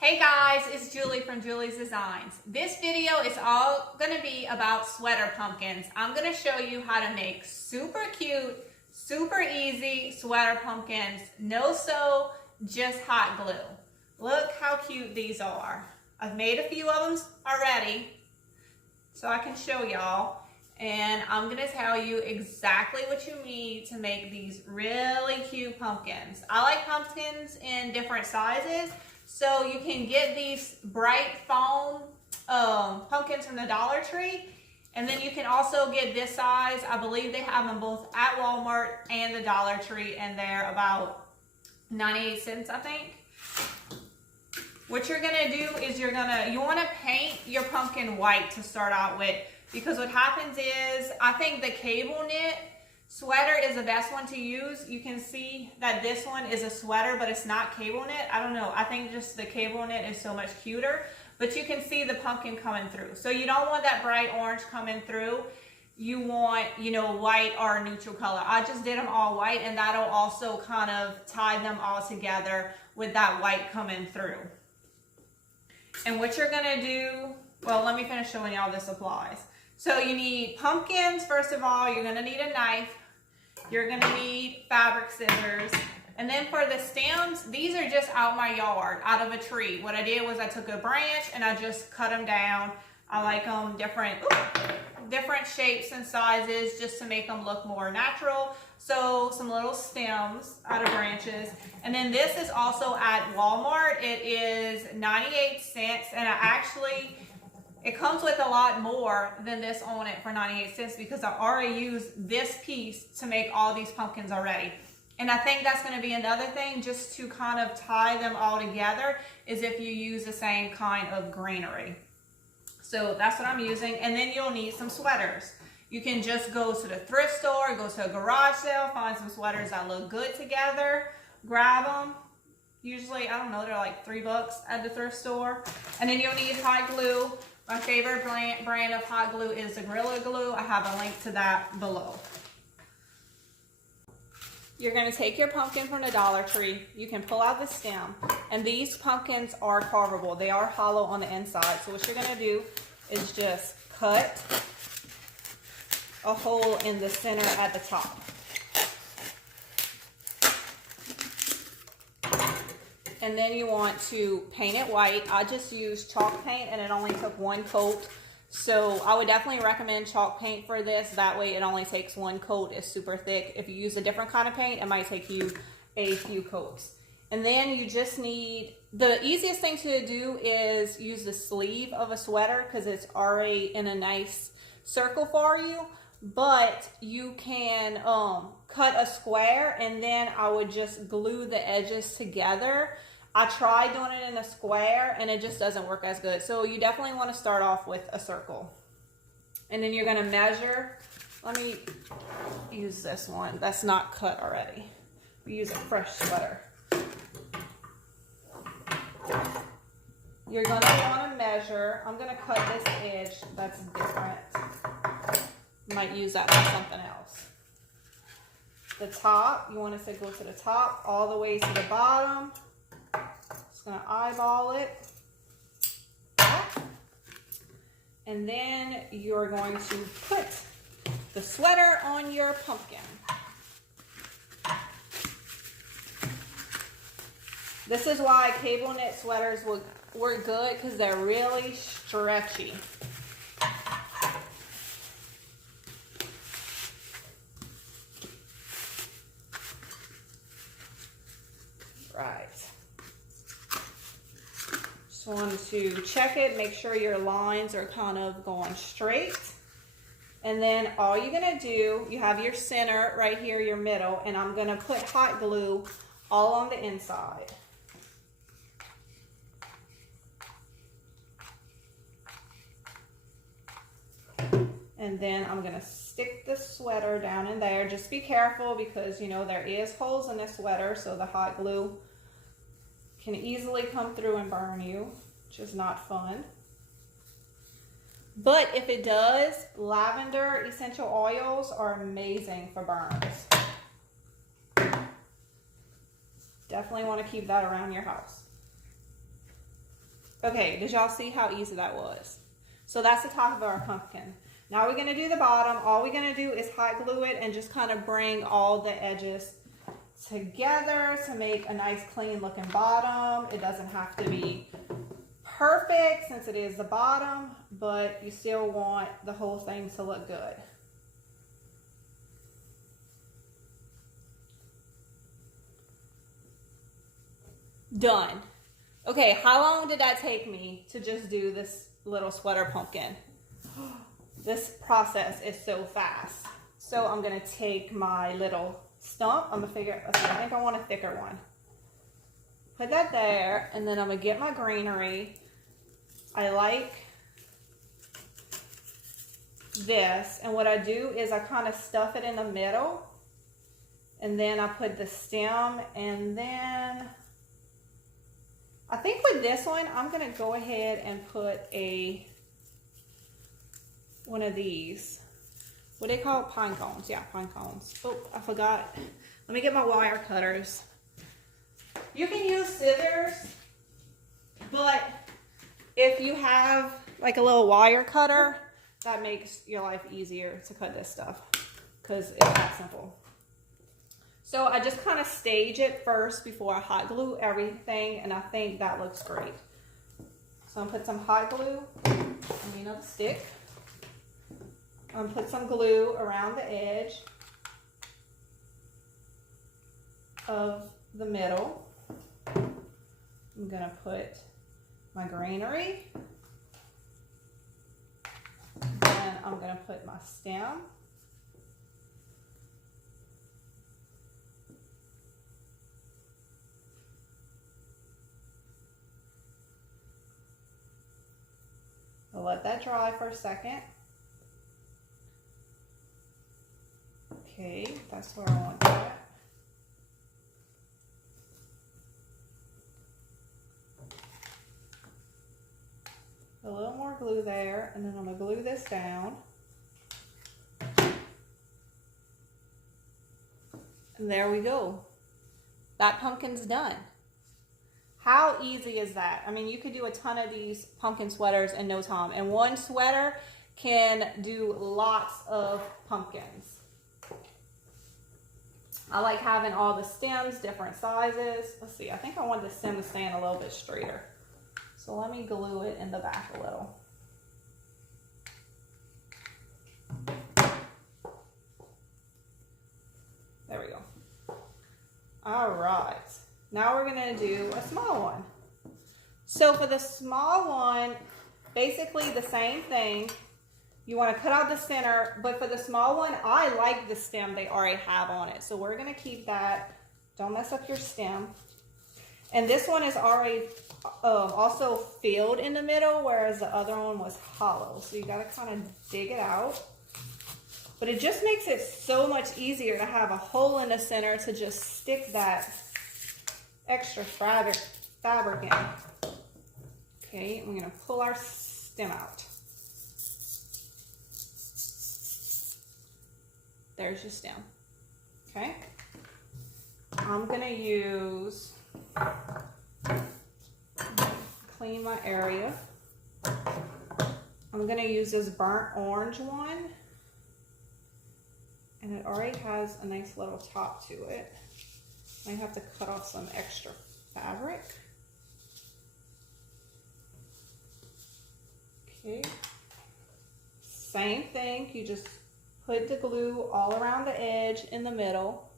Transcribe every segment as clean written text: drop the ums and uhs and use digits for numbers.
Hey guys, it's Julie from Julie's Designs. This video is all going to be about sweater pumpkins. I'm going to show you how to make super cute, super easy sweater pumpkins. No sew, just hot glue. Look how cute these are. I've made a few of them already so I can show y'all. And I'm going to tell you exactly what you need to make these really cute pumpkins. I like pumpkins in different sizes. So you can get these bright foam pumpkins from the Dollar Tree. And then you can also get this size. I believe they have them both at Walmart and the Dollar Tree. And they're about 98 cents, I think. What you're going to do is you want to paint your pumpkin white to start out with. Because what happens is, I think the cable knit sweater is the best one to use. You can see that this one is a sweater, but it's not cable knit. I don't know. I think just the cable knit is so much cuter. But you can see the pumpkin coming through. So you don't want that bright orange coming through. You want, white or a neutral color. I just did them all white, and that'll also kind of tie them all together with that white coming through. And what you're going to do, well, let me finish showing y'all the supplies. So you need pumpkins, first of all. You're going to need a knife. You're going to need fabric scissors. And then for the stems, these are just out my yard, out of a tree. What I did was I took a branch and I just cut them down. I like them different shapes and sizes just to make them look more natural. So some little stems out of branches. And then this is also at Walmart. It is 98 cents. And it comes with a lot more than this on it for 98 cents because I already used this piece to make all these pumpkins already. And I think that's going to be another thing just to kind of tie them all together is if you use the same kind of greenery. So that's what I'm using. And then you'll need some sweaters. You can just go to the thrift store, go to a garage sale, find some sweaters that look good together, grab them. Usually, I don't know, they're like $3 at the thrift store. And then you'll need hot glue. My favorite brand of hot glue is the Gorilla Glue. I have a link to that below. You're going to take your pumpkin from the Dollar Tree. You can pull out the stem. And these pumpkins are carvable. They are hollow on the inside. So what you're going to do is just cut a hole in the center at the top. And then you want to paint it white. I just used chalk paint and it only took one coat. So I would definitely recommend chalk paint for this. That way it only takes one coat. It's super thick. If you use a different kind of paint, it might take you a few coats. And then you just need, the easiest thing to do is use the sleeve of a sweater because it's already in a nice circle for you. But you can cut a square and then I would just glue the edges together. I tried doing it in a square and it just doesn't work as good. So you definitely want to start off with a circle. And then you're going to measure. Let me use this one. That's not cut already. We use a fresh sweater. You're going to want to measure. I'm going to cut this edge that's different. Might use that for something else. The top, you want to go to the top all the way to the bottom. Just going to eyeball it. And then you're going to put the sweater on your pumpkin. This is why cable knit sweaters work good because they're really stretchy. Right. Just want to check it, make sure your lines are kind of going straight. And then all you're going to do, you have your center right here, your middle, and I'm going to put hot glue all on the inside. And then I'm going to stick the sweater down in there. Just be careful because, there is holes in this sweater, so the hot glue can easily come through and burn you, which is not fun. But if it does, lavender essential oils are amazing for burns. Definitely want to keep that around your house. Okay, did y'all see how easy that was? So that's the top of our pumpkin. Now we're gonna do the bottom. All we're gonna do is hot glue it and just kind of bring all the edges together to make a nice clean looking bottom. It doesn't have to be perfect since it is the bottom, but you still want the whole thing to look good. Done. Okay, how long did that take me to just do this little sweater pumpkin? This process is so fast. So I'm gonna take my little stump. I'm gonna figure, let's see, I think I want a thicker one. Put that there, and then I'm gonna get my greenery. I like this, and what I do is I kind of stuff it in the middle, and then I put the stem, and then I think with this one, I'm gonna go ahead and put one of these. What do they call it? Pine cones. Yeah, pine cones. Oh, I forgot. Let me get my wire cutters. You can use scissors, but if you have like a little wire cutter, that makes your life easier to cut this stuff because it's that simple. So I just kind of stage it first before I hot glue everything, and I think that looks great. So I'm gonna put some hot glue, another stick. I'm gonna put some glue around the edge of the middle. I'm gonna put my greenery. Then I'm gonna put my stem. I'll let that dry for a second. Okay, that's where I want that. A little more glue there, and then I'm gonna glue this down. And there we go. That pumpkin's done. How easy is that? I mean, you could do a ton of these pumpkin sweaters in no time, and one sweater can do lots of pumpkins. I like having all the stems, different sizes. Let's see, I think I want the stem to stand a little bit straighter. So let me glue it in the back a little. There we go. All right, now we're gonna do a small one. So for the small one, basically the same thing. You want to cut out the center, but for the small one, I like the stem they already have on it. So we're going to keep that. Don't mess up your stem. And this one is already also filled in the middle, whereas the other one was hollow. So you got to kind of dig it out. But it just makes it so much easier to have a hole in the center to just stick that extra fabric in. Okay, I'm going to pull our stem out. There's your stem. Okay. I'm gonna use, clean my area. I'm gonna use this burnt orange one, and it already has a nice little top to it. I have to cut off some extra fabric. Okay. Same thing, you just put the glue all around the edge in the middle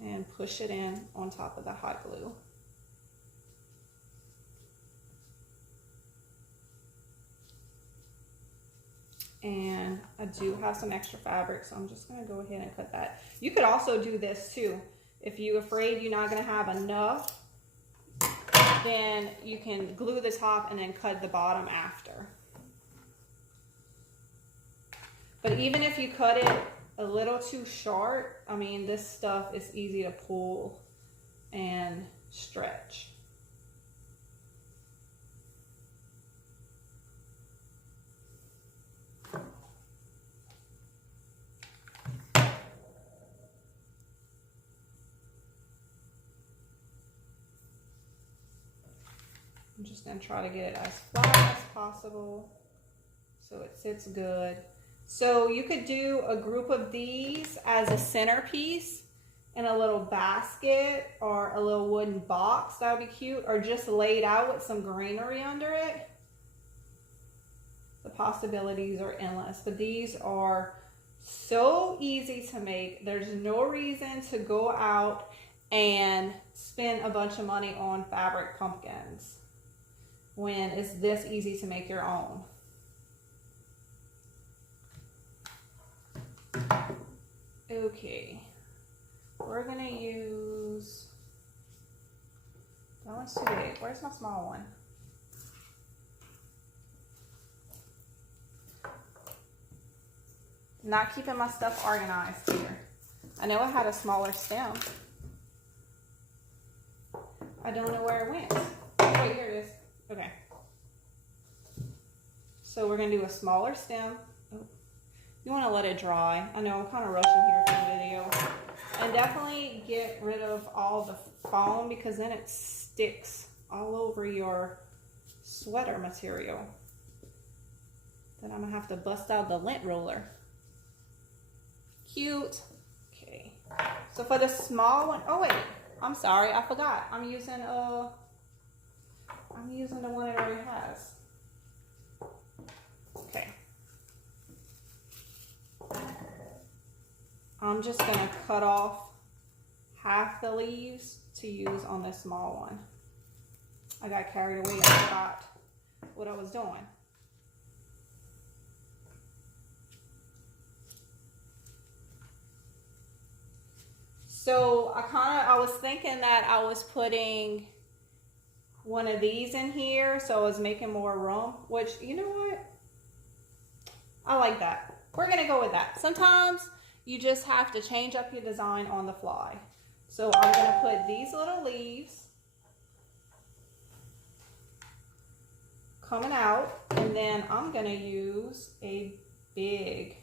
and push it in on top of the hot glue. And I do have some extra fabric, so I'm just gonna go ahead and cut that. You could also do this too. If you're afraid you're not gonna have enough, then you can glue the top and then cut the bottom after. But even if you cut it a little too short, I mean, this stuff is easy to pull and stretch. I'm just going to try to get it as flat as possible so it sits good. So you could do a group of these as a centerpiece in a little basket or a little wooden box. That would be cute. Or just laid out with some greenery under it. The possibilities are endless. But these are so easy to make. There's no reason to go out and spend a bunch of money on fabric pumpkins when it's this easy to make your own. Okay, we're gonna use, that one's too big. Where's my small one? Not keeping my stuff organized here. I know I had a smaller stem. I don't know where it went. Oh, wait, here it is. Okay. So we're gonna do a smaller stem. Oh. You wanna let it dry. I know I'm kind of rushing here for the video. And definitely get rid of all the foam because then it sticks all over your sweater material. Then I'm gonna have to bust out the lint roller. Cute. Okay. So for the small one, oh wait, I'm sorry, I forgot. I'm using the one it already has. Okay. I'm just gonna cut off half the leaves to use on this small one. I got carried away and forgot what I was doing. So I was thinking that I was putting one of these in here, so I was making more room, which, you know what? I like that. We're gonna go with that. Sometimes you just have to change up your design on the fly. So I'm gonna put these little leaves coming out, and then I'm gonna use a big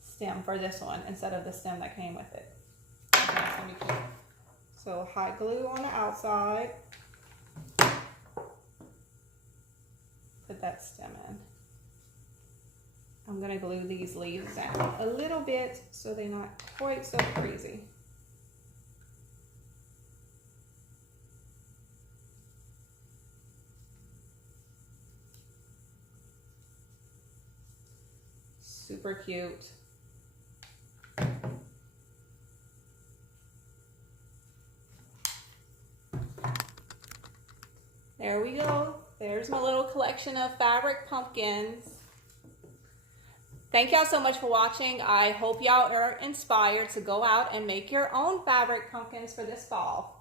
stem for this one instead of the stem that came with it. That's gonna be cute. So hot glue on the outside. Put that stem in. I'm going to glue these leaves down a little bit so they're not quite so crazy. Super cute. There we go. There's my little collection of fabric pumpkins. Thank y'all so much for watching. I hope y'all are inspired to go out and make your own fabric pumpkins for this fall.